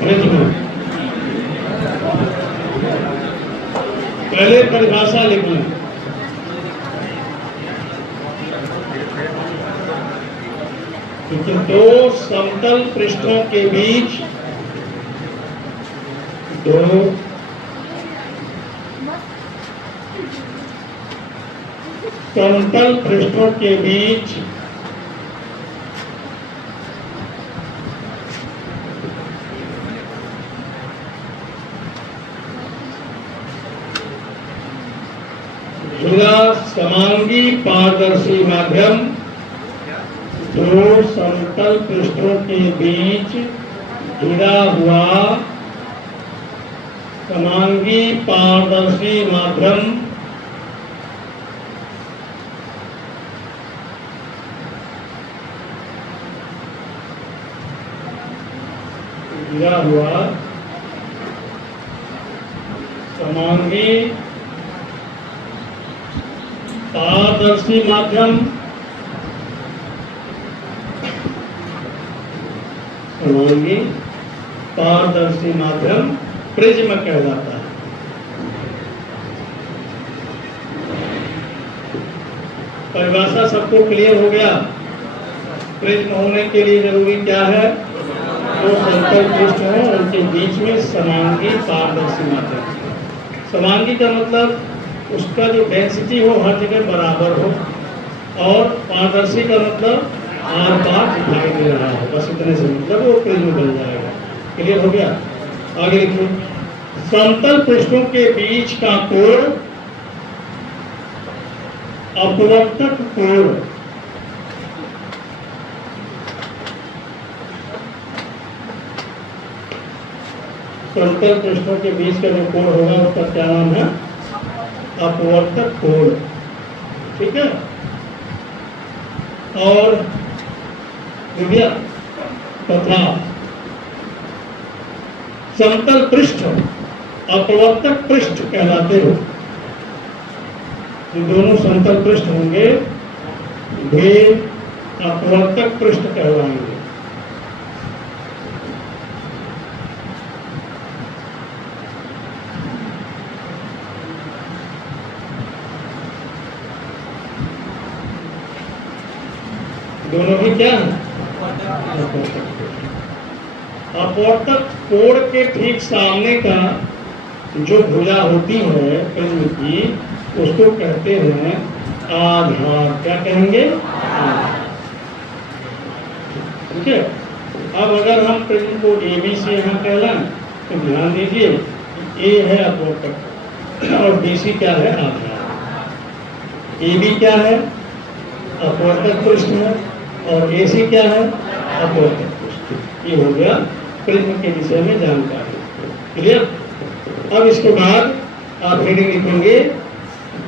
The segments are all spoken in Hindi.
प्रिज्म। पहले परिभाषा लिख लें। क्योंकि दो समतल पृष्ठों के बीच दो समतल पृष्ठों के बीच जुड़ा समांगी पारदर्शी माध्यम दो समतल पृष्ठों के बीच जुड़ा हुआ समांगी पारदर्शी माध्यम जुड़ा हुआ समांगी पारदर्शी माध्यम समांगी पारदर्शी माध्यम प्रिज्म कहलाता है। परिभाषा सबको क्लियर हो गया? प्रिज्म होने के लिए जरूरी क्या है? दो समतल पृष्ठ हो, उनके बीच में समांगी पारदर्शी माध्यम। समांगी का मतलब उसका जो डेंसिटी हो हर जगह बराबर हो, और पारदर्शी का मतलब आर पार दिखाई दे रहा है। बस इतने से मतलब वो प्रिज्म बन जाएगा। क्लियर हो गया? आगे लिखिए। समतल पृष्ठों के बीच का कोण अपवर्तक कोण समतल पृष्ठों के बीच का जो कोण होगा उसका क्या नाम है? अपवर्तक कोण। ठीक है? और विद्या तथा समतल पृष्ठ अपवर्तक पृष्ठ कहलाते हो। जो दोनों समतल पृष्ठ होंगे वे अपवर्तक पृष्ठ कहलाएंगे। दोनों भी क्या है? अपवर्तक कोण के ठीक सामने का जो भुजा होती है प्रिज्म की, उसको कहते हैं आधार। क्या कहेंगे? ठीक है? अब अगर हम प्रिज्म को ए बी से यहाँ कहलाएं तो ध्यान दीजिए, ए है अपवर्तक और बी सी क्या है? आधार। ए बी क्या है? अपवर्तक पृष्ठ है, और ए सी क्या है? अपवर्तक पृष्ठ। ये हो गया प्रिज्म के विषय में जानकारी। क्लियर? अब इसके बाद आप हेडिंग लिखेंगे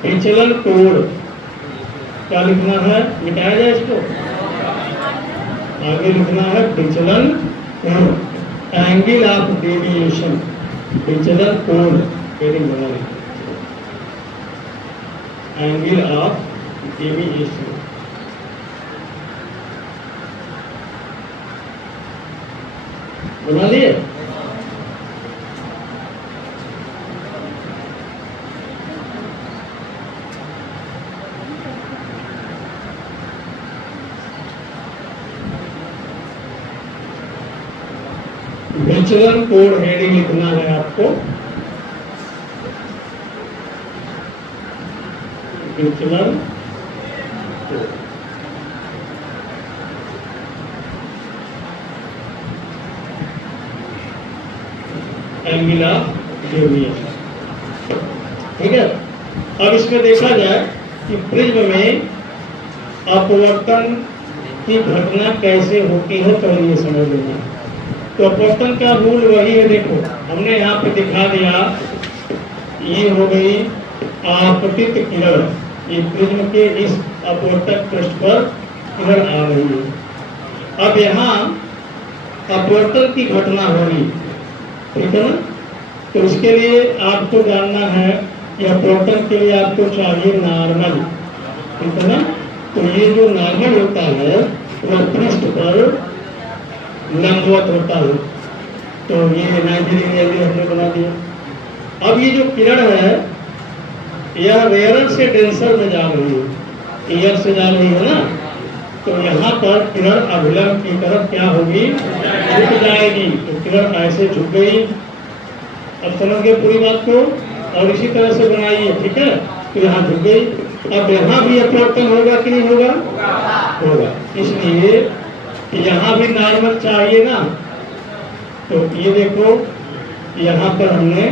विचलन कोण। क्या लिखना है? मिटाया जाए इसको। आगे लिखना है विचलन कोण, एंगल ऑफ डेविएशन। विचलन कोण हेडिंग बना लिखिए, एंगल ऑफ डेविएशन। बना लिए? विचलन कोण हेडिंग लिखना है आपको। विचलन एंगल ऑफ डेविएशन। ठीक है? अब इसमें देखा जाए कि प्रिज्म में अपवर्तन की घटना कैसे होती है, तो ये समझ लेना। तो अपवर्तन का रूल वही है। देखो हमने यहाँ पे दिखा दिया, ये हो गई आपतित किरण। ये प्रिज्म के इस अपवर्तक पृष्ठ पर किरण आ रही है। अब यहाँ अपवर्तन की घटना हो रही, ठीक है ना? तो इसके लिए आपको जानना है कि अपवर्तन के लिए आपको चाहिए नॉर्मल। ठीक है ना? तो ये जो नॉर्मल होता है वह पृष्ठ पर लंबवत होता है। तो ये 90 डिग्री एंगल हमने बना दिया। अब ये जो किरण है यह रेयर से डेंसर में जा रही है, एयर से जा रही है ना, तो यहाँ पर किरण अभिलंब की तरफ क्या होगी, झुक जाएगी। तो किरण ऐसे झुक गई। अब समझ गए पूरी बात को, और इसी तरह से बनाइए, ठीक है। तो यहाँ झुक गई। अब यहाँ भी अपवर्तन होगा कि नहीं होगा, होगा। इसलिए यहाँ भी नॉर्मल चाहिए ना, तो ये देखो यहाँ पर हमने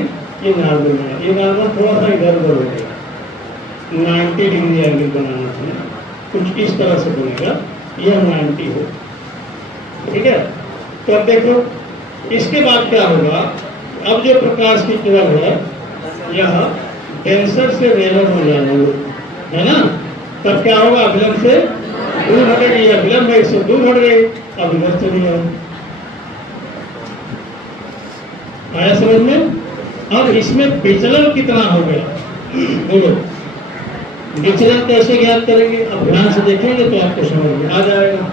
ये नॉर्मल बनाया, ये नॉर्मल थोड़ा सा इधर उधर हो गया, 90 डिग्री एंगल बनाना है, कुछ इस तरह से बनेगा, यह 90 हो, ठीक है। तो अब देखो इसके बाद क्या होगा, अब जो प्रकाश की किरण है यह डेंसर से रेयर हो जाएगी, है ना। तब क्या होगा, अभिलंब से दूर हटेगी, अभिलंब है इससे दूर हट गई, अब इधर चली जाएगी। आया समझ में। अब इसमें विचलन कितना हो गया, बोलो विचलन कैसे ज्ञात करेंगे, अब ध्यान से देखेंगे तो आपको समझ में आ जाएगा।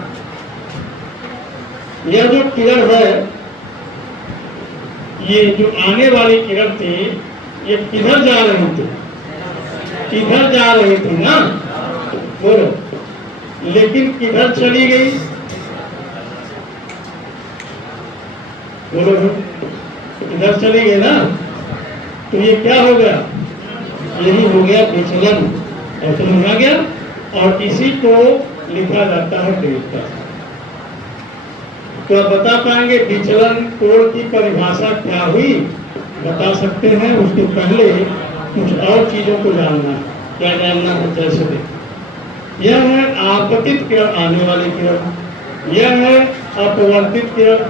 यह जो किरण है, ये जो आने वाली किरण थी, ये किधर जा रही थी, किधर जा रही थी ना, बोलो, लेकिन किधर चली गई, बोलो इधर चली गई ना, तो ये क्या हो गया, यही हो गया विचलन, और समझ आ गया। और इसी को लिखा जाता है डेल्टा। तो आप बता पाएंगे विचलन कोण की परिभाषा क्या हुई, बता सकते हैं। उसके पहले कुछ और चीजों को जानना है। क्या जानना है, जैसे देखिए यह है आपतित किरण, आने वाली किरण, यह है अपवर्तित किरण,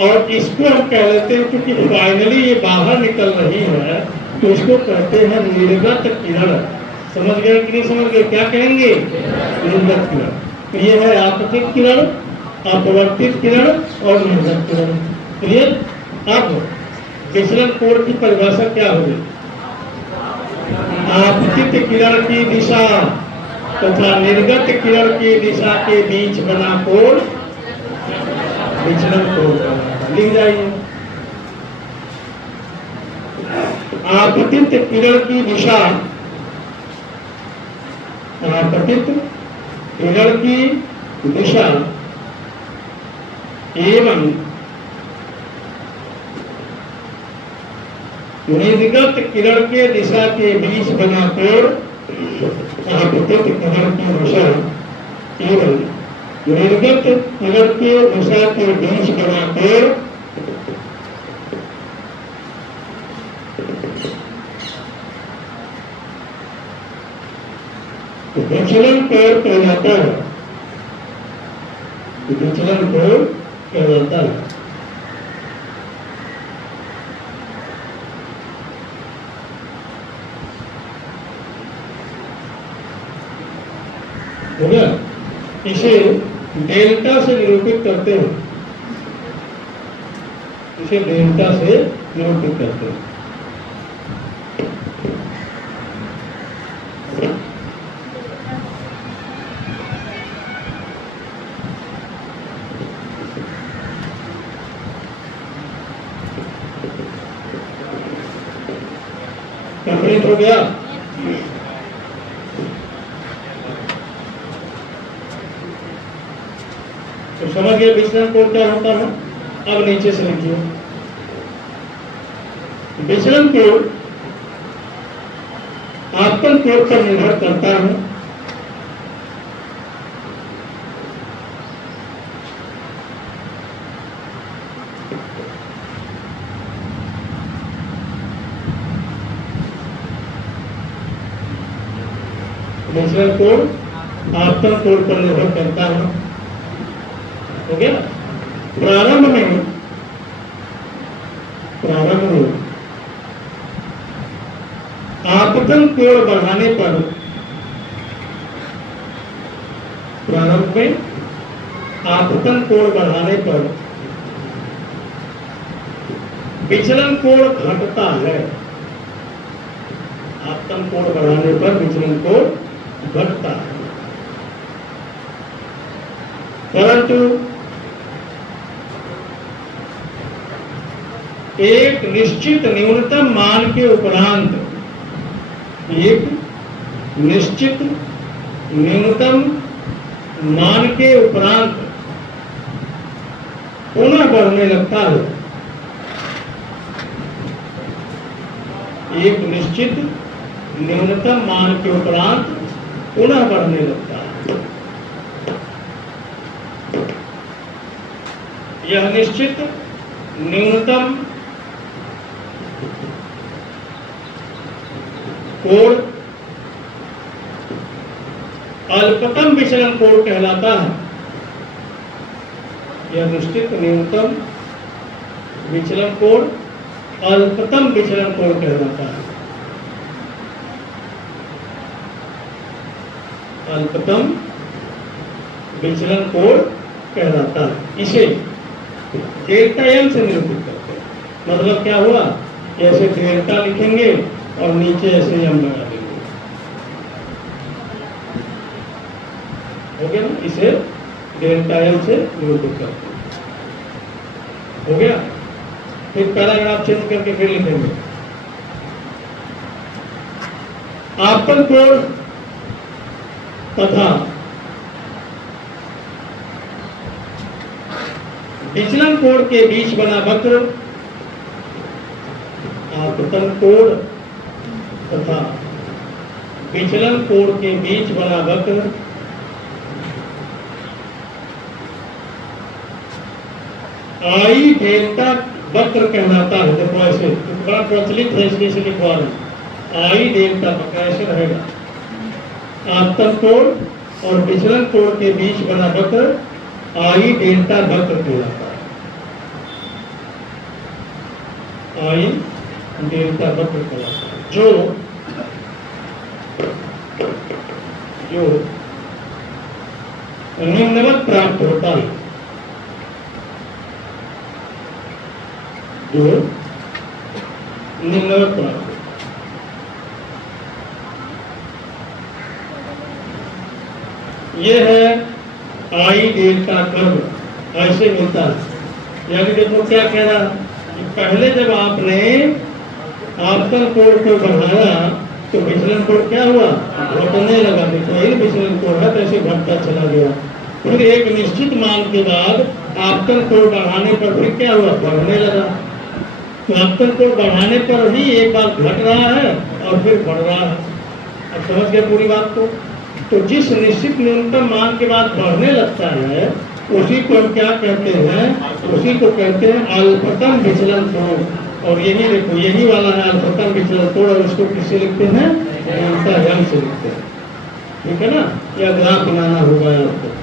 और इसको हम कह लेते हैं क्योंकि फाइनली ये बाहर निकल रही है तो इसको कहते हैं निर्गत किरण। समझ गए कि नहीं समझ गए, क्या कहेंगे, निर्गत किरण। तो ये है आपतित किरण, अपवर्तित किरण और निर्गत किरण। क्लियर। अब विचलन कोण की परिभाषा क्या होगी, आपतित किरण की दिशा तथा निर्गत किरण की दिशा के बीच बना कोण विचलन कोण, लिख जाइए। आपतित किरण की दिशा, आपतित किरण की दिशा एवं निर्गत किरण के दिशा के बीच बना कोण आपतित किरण की दिशा एवं निर्गत किरण के दिशा के बीच बना कोण विचलन कोण कहलाता है, विचलन कोण कहलाता है। हो गया। इसे डेल्टा से निरूपित करते हैं, इसे डेल्टा से निरूपित करते हैं। कंप्लीट हो गया। तो समझ गए विचलन कोण क्या होता है। अब नीचे से लिखिए, विचलन कोण आपतन कोण पर निर्भर करता है। विचलन कोण आपतन कोण पर निर्भर करता है। हो गया। प्रारंभ में आपतन कोण बढ़ाने पर, प्रारंभ में आपतन कोण बढ़ाने पर विचलन कोण घटता है। आपतन कोण बढ़ाने पर विचलन कोण घटता है, परंतु एक निश्चित न्यूनतम मान के उपरांत, एक निश्चित न्यूनतम मान के उपरांत पुनः बढ़ने लगता है। एक निश्चित न्यूनतम मान के उपरांत पुनः बढ़ने लगता है। यह निश्चित न्यूनतम कोण अल्पतम विचलन कोण कहलाता है। यह निश्चित न्यूनतम विचलन कोण अल्पतम विचलन कोण कहलाता है। अल्पतम विचलन कोण कहलाता है। इसे डेल्टा एम से निरूपित करते हैं। मतलब क्या हुआ, ऐसे डेल्टा लिखेंगे और नीचे ऐसे एम लगा देंगे, हो गया ना। इसे डेल्टा एम से निरूपित करते हैं, हो गया। फिर पैराग्राफ चेंज करके फिर लिखेंगे आपतन कोण तथा विचलन कोण के बीच बना वक्र, आपतन कोण तथा विचलन कोण के बीच बना वक्र आई डेल्टा वक्र कहलाता है। देखो ऐसे बड़ा प्रचलित है, इसलिए लिखवा रहे। आई डेल्टा वक्र ऐसे रहेगा। आपतन कोण और विचलन कोण के बीच बना वक्र आई डेल्टा वक्र कहलाता है। आई डेल्टा वक्र कहलाता है। जो निम्नवत प्राप्त होता है, जो निम्नवत प्राप्त होता है। यह है आई डेल्टा कर्व, ऐसे मिलता है। यानी देखो क्या कह रहा है, पहले जब आपने आपतन कोण को बढ़ाया तो विचलन कोण क्या हुआ, घटने लगा। देखो यही विचलन कोण है, तो ऐसे घटता चला गया। फिर एक निश्चित मान के बाद आपतन कोण बढ़ाने पर फिर क्या हुआ, बढ़ने लगा। तो आपतन कोण बढ़ाने पर ही एक बार घट रहा है और फिर बढ़ रहा है। अब समझ गए पूरी बात को। तो जिस निश्चित न्यूनतम मान के बाद बढ़ने लगता है उसी को हम क्या कहते हैं, उसी को कहते हैं अल्पतम विचलन कोण। और यही देखो यही वाला है अल्पतम विचलन कोण, और इसको किससे लिखते हैं, डेल्टा एम से लिखते हैं। ठीक है ना। यह ग्राफ बनाना होगा आपको।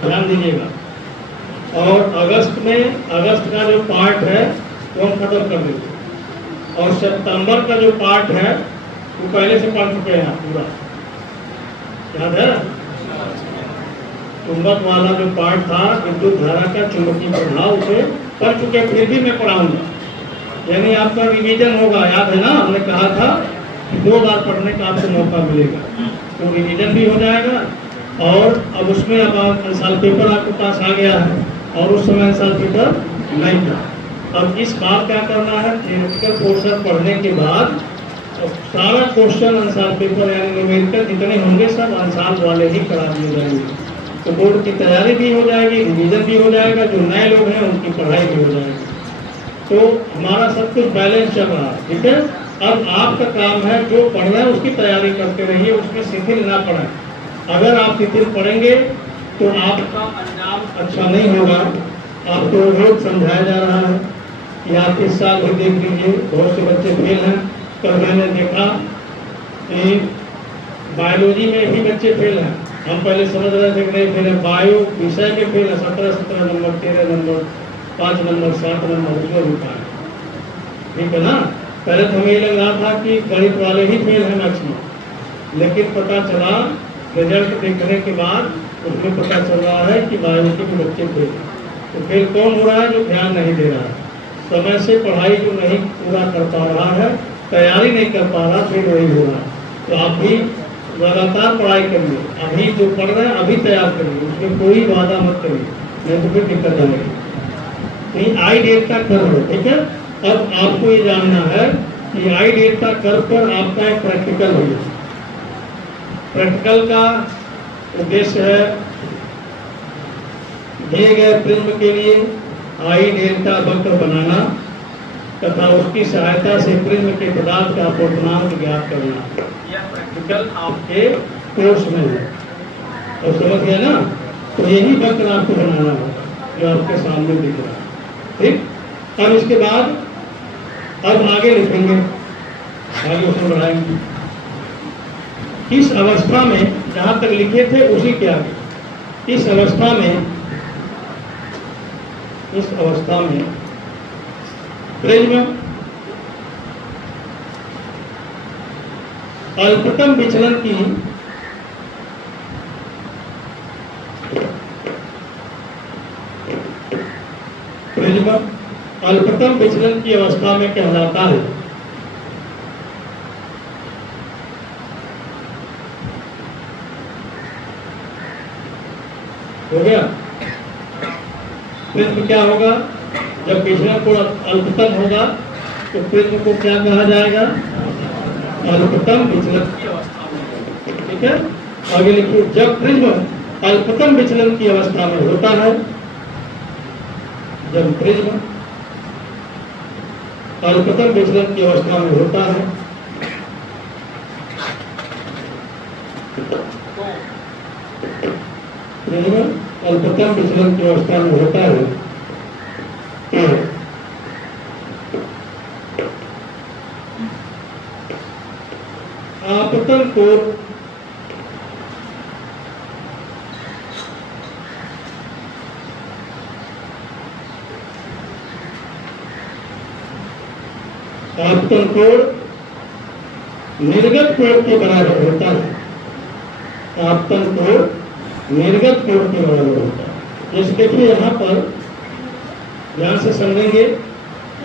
ध्यान दीजिएगा। और अगस्त में, अगस्त का जो पार्ट है वो हम खत्म कर देंगे, और सितंबर का जो पार्ट है वो पहले से पढ़ चुके हैं पूरा, याद है। चुंबक वाला जो पार्ट था, विद्युत धारा का चुंबकीय प्रभाव, उसे पढ़ चुके, फिर भी मैं पढ़ाऊंगा। यानी आपका रिवीजन होगा, याद है ना, हमने कहा था कि 2 बार पढ़ने का आपको मौका मिलेगा, तो रिवीजन भी हो जाएगा। और अब उसमें अब साल पेपर आपके पास आ गया है, और उस समय साल पेपर नहीं था। अब इस बार क्या करना है, थियोरेटिकल पोर्शन पढ़ने के बाद तो सारा क्वेश्चन आंसर पेपर यानी न्यूमेरिकल जितने होंगे सब आंसर वाले ही करा दिए जाएंगे। तो बोर्ड की तैयारी भी हो जाएगी, रिवीजन भी हो जाएगा, जो नए लोग हैं उनकी पढ़ाई भी हो जाएगी। तो हमारा सब कुछ बैलेंस चल रहा है, ठीक है। अब आपका काम है जो पढ़ना है उसकी तैयारी करते रहिए, उसमें शिथिल ना पड़े। अगर आप शिथिल पढ़ेंगे तो आपका अंजाम अच्छा नहीं होगा। आपको रोज समझाया जा रहा है कि आप इस साल भी देख लीजिए बहुत से बच्चे फेल हैं। कल मैंने देखा कि बायोलॉजी में भी बच्चे फेल हैं। हम पहले समझ रहे थे कि नहीं फेल है, बायो विषय में फेल है, 17 नंबर, 13 नंबर, 5 नंबर, 7 नंबर उसमें रुका है। ठीक है ना। पहले तो हमें लग रहा था कि गणित वाले ही फेल हैं मैक्सिमम, लेकिन पता चला रिजल्ट देखने के बाद उसमें पता चल रहा है कि बायोलॉजी के बच्चे फेल हैं। तो फेल कौन हो रहा है? जो ध्यान नहीं दे रहा है, समय से पढ़ाई जो नहीं पूरा कर पा रहा है, तैयारी नहीं कर पा रहा, फेल वही हो रहा है। तो आप भी लगातार पढ़ाई करिए, अभी जो पढ़ रहे हैं अभी तैयार करिए, उसमें कोई वादा मत करिए, नहीं तो फिर दिक्कत आएगी। तो आई डेल्टा कर्व है, ठीक है। अब आपको ये जानना है कि आई डेल्टा कर्व पर आपका एक प्रैक्टिकल होगा। प्रैक्टिकल का उद्देश्य है दिए गए प्रिज्म के लिए आई डेल्टा वक्र बनाना तथा उसकी सहायता से प्रिज्म के पदार्थ का पूर्णांक ज्ञात करना। यह प्रैक्टिकल आपके कोर्स में है, और समझ गए ना। तो यही वक्र आपको बनाना होगा जो आपके सामने दिख रहा है। ठीक। अब इसके बाद अब आगे लिखेंगे, आगे उसमें बढ़ाएंगे। इस अवस्था में जहां तक लिखे थे उसी के आगे, इस अवस्था में प्रिज्म अल्पतम विचलन की अवस्था में कहलाता है। हो गया। प्रिज्म क्या होगा? जब विचलन कोण अल्पतम होगा तो प्रिज्म को क्या कहा जाएगा? अल्पतम विचलन की अवस्था में। ठीक है। आगे लिखिए, जब प्रिज्म अल्पतम विचलन की अवस्था में होता है, जब प्रिज्म अल्पतम विचलन की अवस्था में होता है प्रिज्म अल्पतम विचलन की अवस्था में होता है आपतन कोण निर्गत कोण के बराबर होता है। आपतन कोण निर्गत कोण के बराबर होता है। जैसे देखिए यहाँ पर ध्यान से समझेंगे,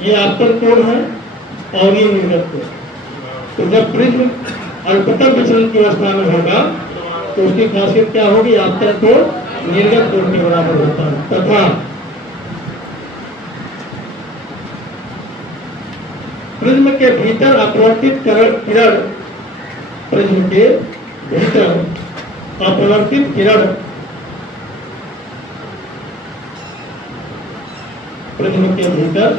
ये आपतन कोण है और ये निर्गत कोण। तो जब प्रिज्म अल्पतम विचलन की अवस्था में होगा तो उसकी खासियत क्या होगी? आपतन कोण निर्गत कोण के बराबर होता है। तथा प्रिज्म के भीतर अपवर्तित किरण प्रिज्म के भीतर अपवर्तित किरण प्रिज्म के भीतर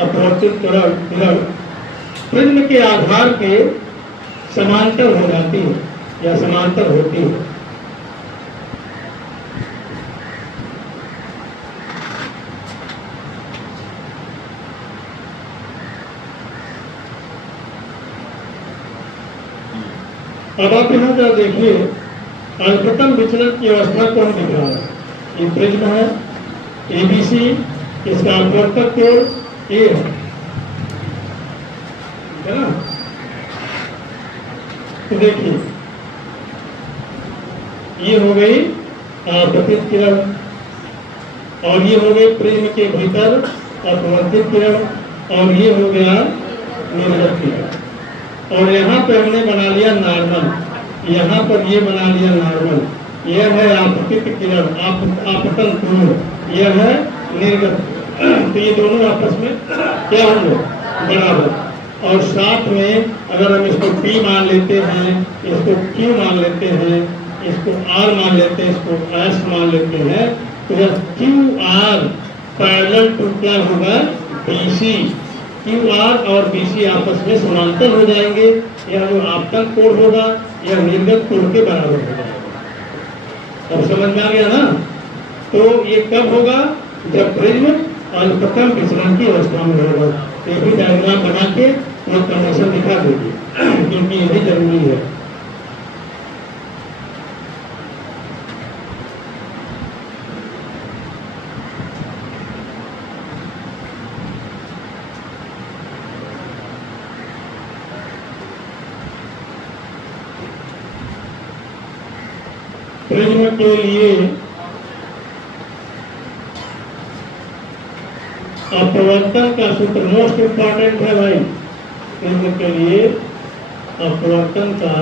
अपवर्तित किरण प्रिज्म के आधार के समांतर हो जाती है या समांतर होती है। अब आप यहाँ जरा देखिए, अल्पतम विचलन की अवस्था कौन दिख रहा है? ये प्रिज्म है ABC, इसका अपवर्तक कोण A है ना। तो देखिए ये हो गई आपतित किरण और ये हो गई प्रिज्म के भीतर अपवर्तित किरण और ये हो गया निर्गत किरण। और यहाँ पे हमने बना लिया नॉर्मल, यहाँ पर ये बना लिया नॉर्मल। यह है आपतित किरण, आपतन कोण, यह है निर्गत। तो ये दोनों आपस में क्या होंगे? बराबर। और साथ में अगर हम इसको P मान लेते हैं, इसको Q मान लेते हैं, इसको R मान लेते हैं, इसको S मान लेते हैं, तो यह QR पैरेलल टू क्या होगा? BC। क्यू आर और बीसी आपस में समांतर हो जाएंगे, या जो आपतन कोण होगा यह निर्गत कोण के बराबर हो जाएगा। अब समझ में आ गया ना? तो ये कब होगा? जब प्रिज्म अल्पतम विचलन की अवस्था में होगा। ये भी डायग्राम बना के वो कंडीशन दिखा दीजिए क्योंकि ये भी जरूरी है। प्रिज्म के लिए अपवर्तन का सूत्र मोस्ट इंपॉर्टेंट है भाई। प्रिज्म के लिए अपवर्तन का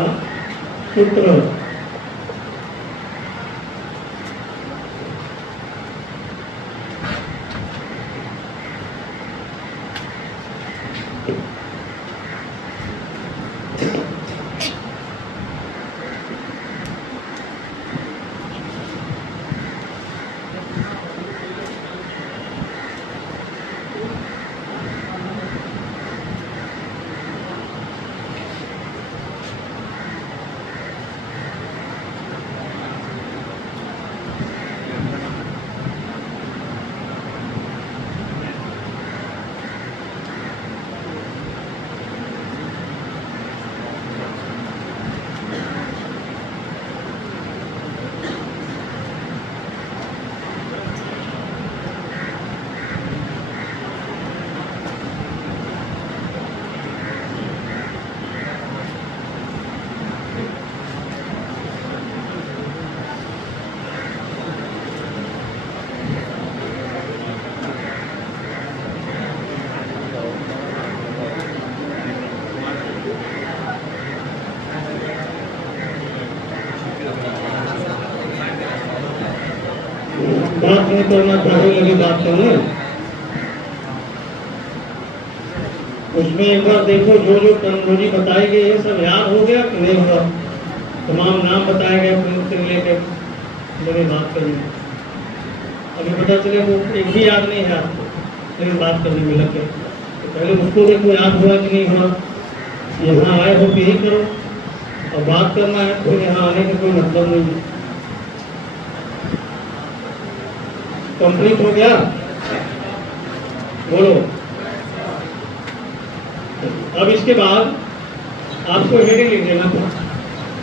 सूत्र बात नहीं करना पहले लगी बात करना। उसमें एक बार देखो जो जो टर्मिनोलॉजी बताई गई है सब याद हो गया कि नहीं हुआ? तमाम नाम बताए गए प्रमुख से लेकर मेरी बात करिए। अभी पता चले वो एक भी याद नहीं है आपको, लेकिन बात करने में लगे तो पहले उसको देखो याद हुआ कि नहीं हुआ। यहाँ आए हो कि यही करो, और बात करना है तो यहाँ आने का कोई मतलब नहीं है। कंप्लीट हो गया? बोलो। अब इसके बाद आपको हेडिंग लिख देना था,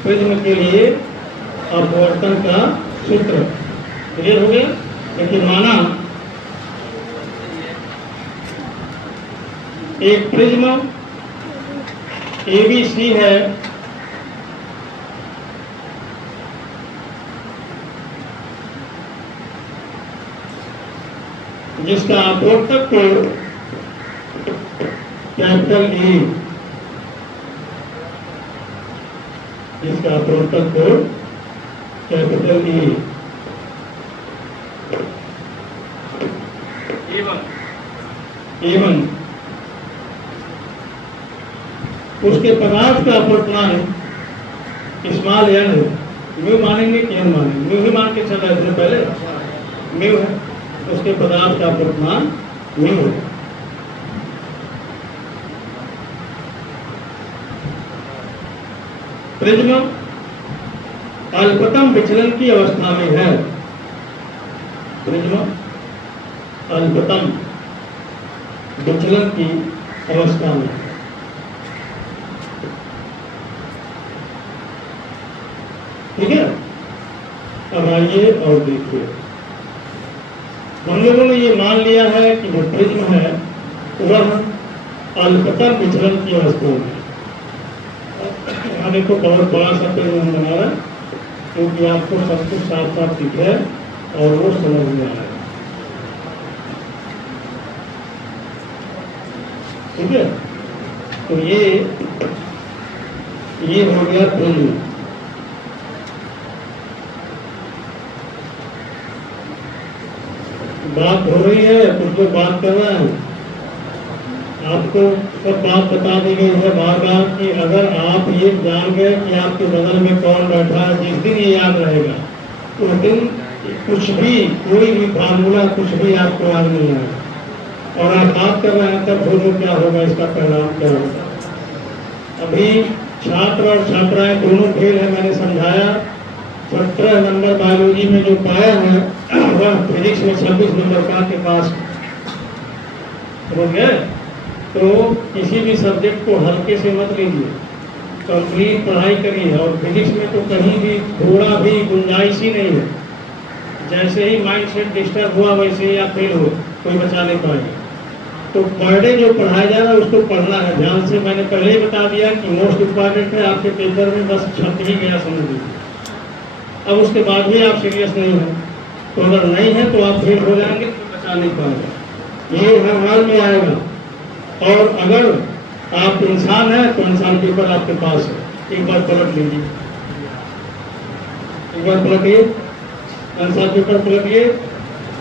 प्रिज्म के लिए अपवर्तन का सूत्र। क्लियर हो गया? लेकिन माना एक प्रिज्म ABC है, जिसका अपवर्तक कोण कैपिटल E, जिसका अपवर्तक कोण कैपिटल E एवं उसके पदार्थ का अपवर्तनांक स्मॉल n है। म्यू मानेंगे कि n मानेंगे? म्यू ही मान के चल रहे थे पहले, म्यू है, उसके पदार्थ का अपवर्तनांक म्यू है। प्रिज्म अल्पतम विचलन की अवस्था में है। प्रिज्म अल्पतम विचलन की अवस्था में। ठीक है? अब आइए और देखिए, हम लोगों ने ये मान लिया है कि जो प्रिज्म है वह अल्पतम विचलन की अवस्था में। यहाँ देखो बहुत बड़ा सा प्रिज्म बना रहा है क्योंकि आपको सब कुछ साफ साफ दिख है और वो समझ में आ रहा है। ठीक है? तो ये हो गया प्रिज्म। बात हो रही है, कुछ लोग बात कर रहे हैं, आपको सब बात बता दी गई है बार बार कि अगर आप ये जान गए कि आपके बगल में कौन बैठा है, जिस दिन ये याद रहेगा उस दिन कुछ भी, कोई भी फार्मूला कुछ भी आपको याद नहीं आएगा। और आप बात कर रहे हैं तब दोनों क्या होगा, इसका परिणाम क्या होगा। अभी छात्र और छात्राएं दोनों फेल है, मैंने समझाया। 17 नंबर बायोलॉजी में जो पाया है वह फिजिक्स में 26 नंबर के पास, समझ गए। तो किसी भी सब्जेक्ट को हल्के से मत लीजिए, कंप्लीट पढ़ाई करिए। और फिजिक्स में तो कहीं भी थोड़ा भी गुंजाइश ही नहीं है। जैसे ही माइंड सेट डिस्टर्ब हुआ वैसे ही आप फेल हो, कोई बचा नहीं पाएगा। तो पर डे जो पढ़ाया जा रहा है उसको पढ़ना है ध्यान से। मैंने पहले ही बता दिया कि मोस्ट इम्पॉर्टेंट है, आपके पेपर में बस छप ही गया, समझ लीजिए। अब उसके बाद भी आप सीरियस नहीं हो, तो अगर नहीं है तो आप फेल हो जाएंगे, तो बचा नहीं पाएगा, ये हर हाल में आएगा। और अगर आप इंसान हैं तो इंसान पेपर आपके पास है, एक बार पलट लीजिए, एक बार पलटिए, आंसर पेपर पलटिए।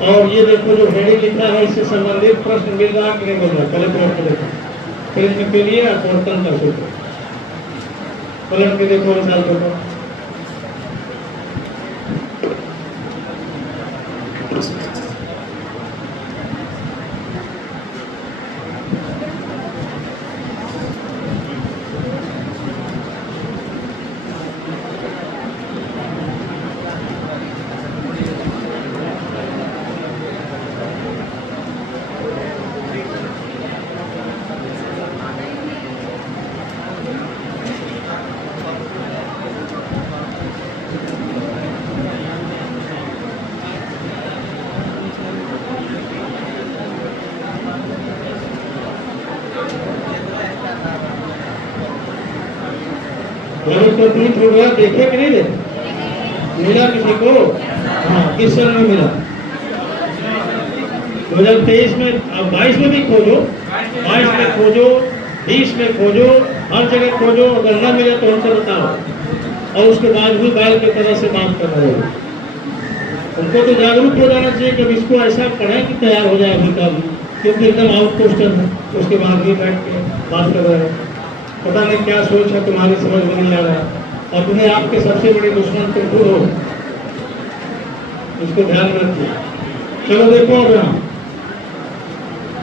और ये देखो जो हेडिंग लिखा है इससे संबंधित प्रश्न मिल रहा कि नहीं मिल रहा, पहले पलट के देखो। प्रिज्म के लिए अपवर्तन का सूत्र पलट के देखो आंसर पेपर। कंप्लीट हो गया, देखे कि नहीं देखे, मिला किसी को? हाँ, किस साल में मिला? 2023 में। अब 22 में भी खोजो, 22 में खोजो, 20 में खोजो, हर जगह खोजो। अगर न मिले तो हमसे बताओ। और उसके बाद भी बैल की तरह से बात कर रहे हो, उनको तो जागरूक हो जाना चाहिए कि इसको ऐसा पढ़ें कि तैयार हो जाए अभी का भी, क्योंकि एकदम आउट क्वेश्चन है। उसके बाद भी बैठ के बात कर रहे हैं, पता नहीं क्या सोच है तुम्हारी, समझ में नहीं आ रहा। अपने आप के सबसे बड़े दुश्मन तुम खुद हो, इसको ध्यान में रखिए। चलो देखो अब यहाँ,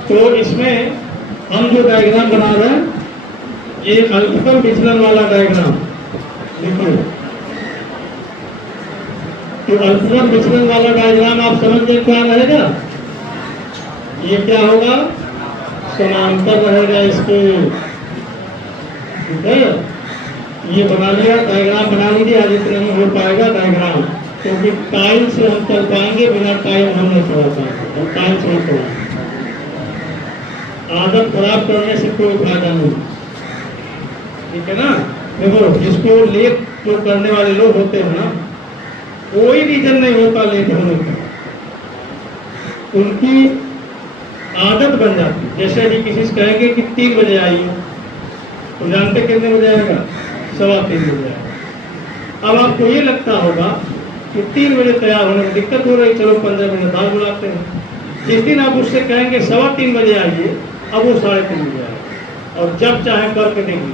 तो इसमें हम जो डायग्राम बना रहे हैं ये अल्पतम विचलन वाला डायग्राम देखो। तो अल्पतम विचलन वाला डायग्राम आप समझ गए क्या रहेगा? ये क्या होगा? समांतर रहेगा इसके, ठीक है। ये बना लिया, डायग्राम बना लीजिए। आज इतना नहीं हो पाएगा डायग्राम, क्योंकि टाइम से हम चल पाएंगे, बिना टाइम हम नहीं पढ़ा पाएंगे। और टाइम से ही पढ़ाएंगे, आदत खराब करने से कोई फायदा नहीं, ठीक है ना। देखो जिसको लेट जो करने वाले लोग होते हैं ना, कोई रीजन नहीं होता लेट होने का, उनकी आदत बन जाती है। जैसे अभी किसी से कहेंगे कि 3 बजे आइए, तो जानते कितने बजे आएगा? 3:15 बजे आएगा। अब आपको ये लगता होगा कि 3 बजे तैयार होने में दिक्कत हो रही, चलो 15 मिनट बाद बुलाते हैं। जिस दिन आप उससे कहेंगे 3:15 बजे आइए, अब वो 3:30 बजे आएगा। और जब चाहे करके देंगे,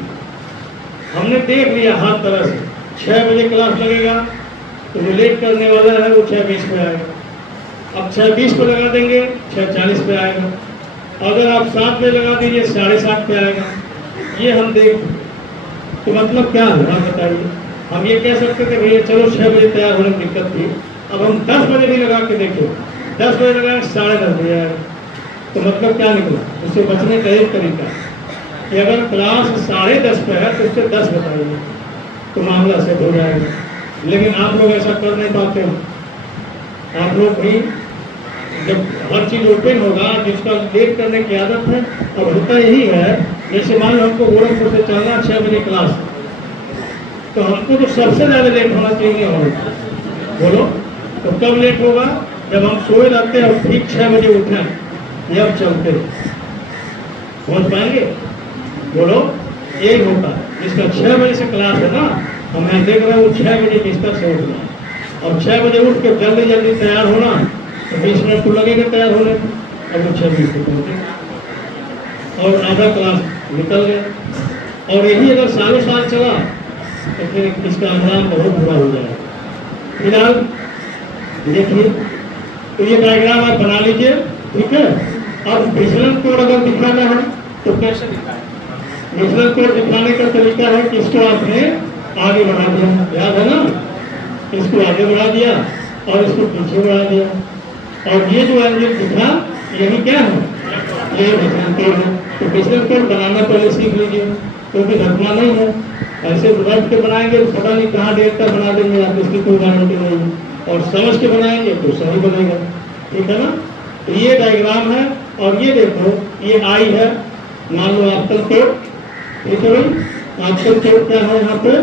हमने देख लिया हर तरह से। 6 बजे क्लास लगेगा तो जो लेट करने वाला है वो 6:20 पे आएगा। अब 6:20 पे लगा देंगे, 6:40 पे आएगा। अगर आप 7 बजे लगा दीजिए, 7:30 पे आएगा। ये हम देख, तो मतलब क्या है आप बताइए। हम ये कह सकते थे भैया चलो 6 बजे तैयार होने में दिक्कत थी, अब हम 10 बजे भी लगा के देखें, 10 बजे लगाए 10:30 बजे आएगा। तो मतलब क्या निकला? उससे बचने का एक तरीका कि अगर क्लास 10:30 पे है तो उससे 10 बताइए, तो मामला सेट हो जाएगा। लेकिन आप लोग ऐसा कर नहीं पाते हो। आप लोग भी जब हर चीज़ ओपन होगा, जिसका लेट करने की आदत है, अब होता यही है। जैसे मान लो हमको गोरखपुर से चलना 6 बजे क्लास, तो हमको तो सबसे ज़्यादा लेट होना चाहिए। होगा बोलो, तो कब लेट होगा? जब हम सोए रहते हैं और ठीक 6 बजे उठें, जब चलते पहुँच पाएंगे? बोलो, यही होता है। जिसका 6 बजे से क्लास है ना, और मैं देख रहा हूँ 6 बजे बिस्तर से उठना, और 6 बजे उठ के जल्दी जल्दी तैयार होना, तो 20 मिनट तो लगेगा तैयार होने में। अब वो 6:20 पे पहुँचे और आधा क्लास निकल गया। और यही अगर सालों साल चला तो फिर इसका अंजाम बहुत बुरा हो जाएगा। फिलहाल देखिए, तो ये डायग्राम आप बना लीजिए, ठीक है। अब विचलन कोण अगर दिखाना है तो कैसे दिखाएं? विचलन कोण दिखाने का तरीका है कि इसको आपने आगे बढ़ा दिया, याद है ना, इसको आगे बढ़ा दिया और इसको पीछे बढ़ा दिया और ये जो एंगल दिखा यही क्या है, ये विचलन कोण है। तो विचलन कोण बनाना पहले सीख लीजिए, क्योंकि रखना नहीं है, ऐसे बैठ के बनाएंगे तो पता नहीं कहाँ डेल्टा बना देंगे आप, इसकी कोई गारंटी नहीं है, और समझ के बनाएंगे तो सही बनेगा, ठीक है ना। तो ये डायग्राम है और ये देखो ये आई है, मान लो आपका कोड, ठीक है भाई, आपका कोड क्या है यहाँ पे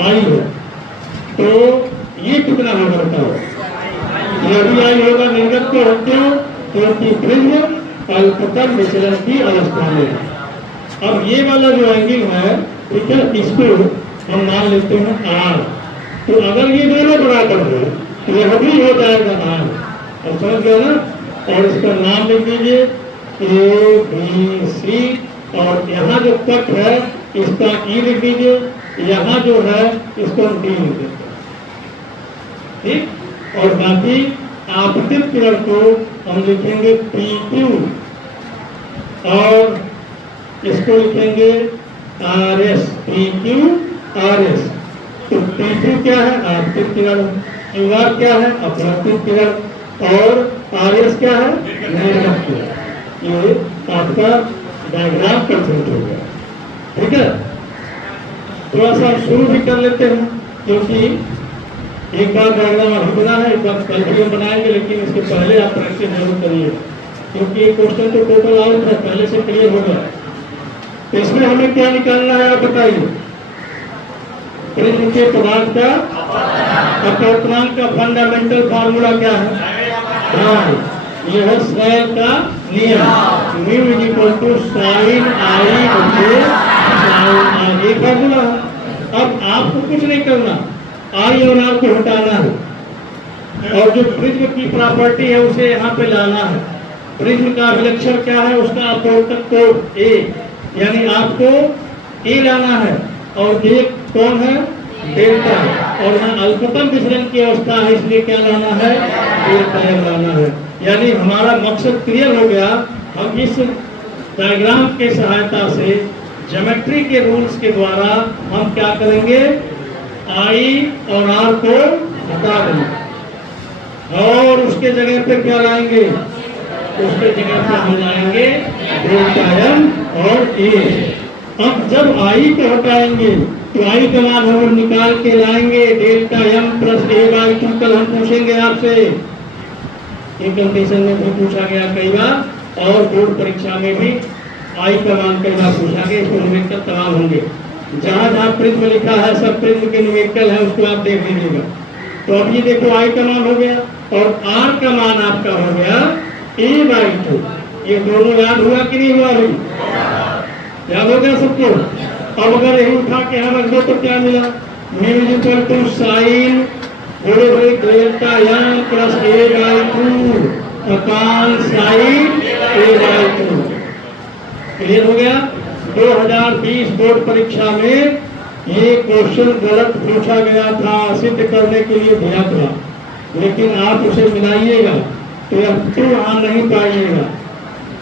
आई है, तो ये कितना होगा बताओ, ये भी आई होगा, निर्गत को होते हो क्योंकि प्रिज्म अल्पतम विचलन की अवस्था में है। अब ये वाला जो एंगल है, ठीक है, इसको हम मान लेते हैं आर, तो अगर ये दोनों बराबर है तो यह भी हो जाएगा आर, और समझ गए ना। और इसका नाम लिख दीजिए ए बी सी, और यहाँ जो कट है इसका ई लिख दीजिए, यहाँ जो है इसको हम डी लिख देते हैं, ठीक। और बाकी आपतित किरण को हम लिखेंगे पी क्यू और इसको लिखेंगे R S, P Q R S. तो पी क्यू क्या है, आपतित किरण, क्यू आर क्या है, अपवर्तित किरण, और आर एस क्या है, निर्गत किरण। ये आपका डायग्राम कंप्लीट हो गया, ठीक है। थोड़ा सा शुरू भी कर लेते हैं, क्योंकि एक बार डायग्राम अभी बना है, एक बार कल भी हम बनाएंगे, लेकिन इसके पहले आप प्रैक्टिस जरूर करिए, क्योंकि ये क्वेश्चन तो टोटल आउट है, पहले से क्लियर होगा। तो इसमें हमें क्या निकालना है आप बताइए, प्रिज्म के पदार्थ का अपवर्तनांक का फंडामेंटल फार्मूला क्या है, यह है स्नेल का नियम, mu is equal to sine I बटे साइन आर, ये फार्मूला है। अब आपको कुछ नहीं करना, आई और आर को हटाना है और जो प्रिज्म की प्रॉपर्टी है उसे यहाँ पे लाना है। प्रिज्म का विलक्षण क्या है, उसका अपवर्तक कोण ए, यानी आपको ए लाना है, और एक कौन है, डेल्टा, और यहाँ अल्पतम विचलन की अवस्था है, इसलिए क्या लाना है, डेल्टा एम लाना है। यानी हमारा मकसद क्लियर हो गया। हम इस डायग्राम के सहायता से ज्योमेट्री के रूल्स के द्वारा हम क्या करेंगे, आई और आर को हटा देंगे और उसके जगह पे क्या लाएंगे, उसके जगह पे हम लाएंगे डेल्टा एम और ए। अब जब आई को हटाएंगे तो आई का मान हम निकाल के लाएंगे delta M plus A by two. कल हम पूछेंगे आपसे, एक कंडीशन में भी पूछा गया कई बार, और बोर्ड परीक्षा में भी आई का मान कई बार पूछा गया, इसको न्यूमेरिकल तमाम होंगे। जहाँ जहाँ प्रिज्म लिखा है सब प्रिज्म के न्यूमेरिकल है, उसको आप देख लीजिएगा। तो अब ये देखो आई का मान हो गया और आर का मान आपका हो गया ए बाई टू। ये दोनों याद हुआ कि नहीं हुआ, अभी याद हो गया सबको। अब अगर यही उठा के हम रख दो तो क्या मिला, mu is equal to sine बड़े बड़े delta M plus A by two upon sine A by two. Clear हो गया। 2020 बोर्ड परीक्षा में ये क्वेश्चन गलत पूछा गया था, सिद्ध करने के लिए दिया था, लेकिन आप उसे मिलाइएगा तो यह टू आ नहीं पाइएगा।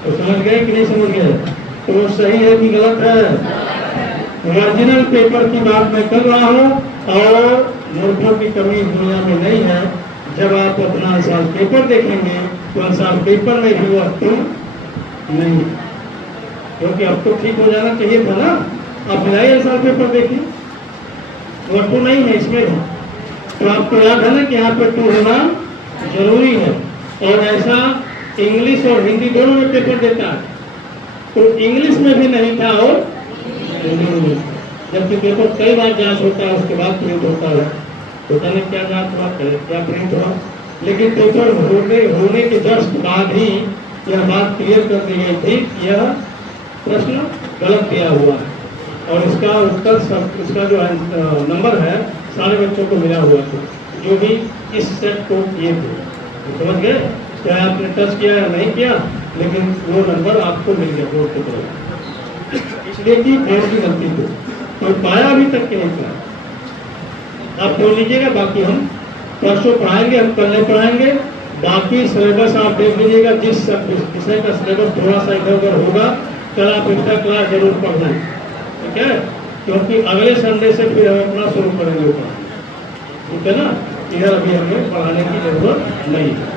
तो समझ गए कि नहीं समझ गए, तो वो सही है कि गलत है। ओरिजिनल पेपर की बात मैं कर रहा हूँ और मूर्खों की कमी दुनिया में नहीं है। जब आप अपना आंसर पेपर देखेंगे तो आंसर पेपर में भी वह टू नहीं, क्योंकि अब तो ठीक हो जाना चाहिए था ना। आप मिलाइए आंसर पेपर देखिए, वह टू नहीं है इसमें भी। तो आपको याद है ना कि यहाँ पे टू होना जरूरी है, और ऐसा इंग्लिश और हिंदी दोनों में पेपर देता है। तो इंग्लिश में भी नहीं था और जबकि पेपर कई बार जांच होता है, उसके बाद प्रिंट होता है, पता नहीं क्या जांच हुआ, क्या प्रिंट हुआ, लेकिन पेपर होने के जस्ट बाद ही यह बात क्लियर कर दी गई थी, यह प्रश्न गलत दिया हुआ है और इसका उत्तर सब, इसका जो नंबर है सारे बच्चों को मिला हुआ था जो भी इस सेट को किए थे। समझ गए, चाहे आपने टच किया या नहीं किया, लेकिन वो नंबर आपको मिल गया बोर्ड की तरफ। इसलिए कि बोर्ड की गलती को कोई पाया अभी तक के नहीं पाया। आप बोल लीजिएगा, बाकी हम परसों पढ़ाएंगे, हम कल नहीं पढ़ाएंगे। बाकी सिलेबस आप देख लीजिएगा, जिस विषय का सिलेबस थोड़ा सा इधर उधर होगा कल आप इसका क्लास जरूर पढ़ना है, ठीक है, क्योंकि अगले संडे से फिर हम अपना शुरू करेंगे ऊपर, ठीक है ना। इधर अभी हमें पढ़ाने की जरूरत नहीं है।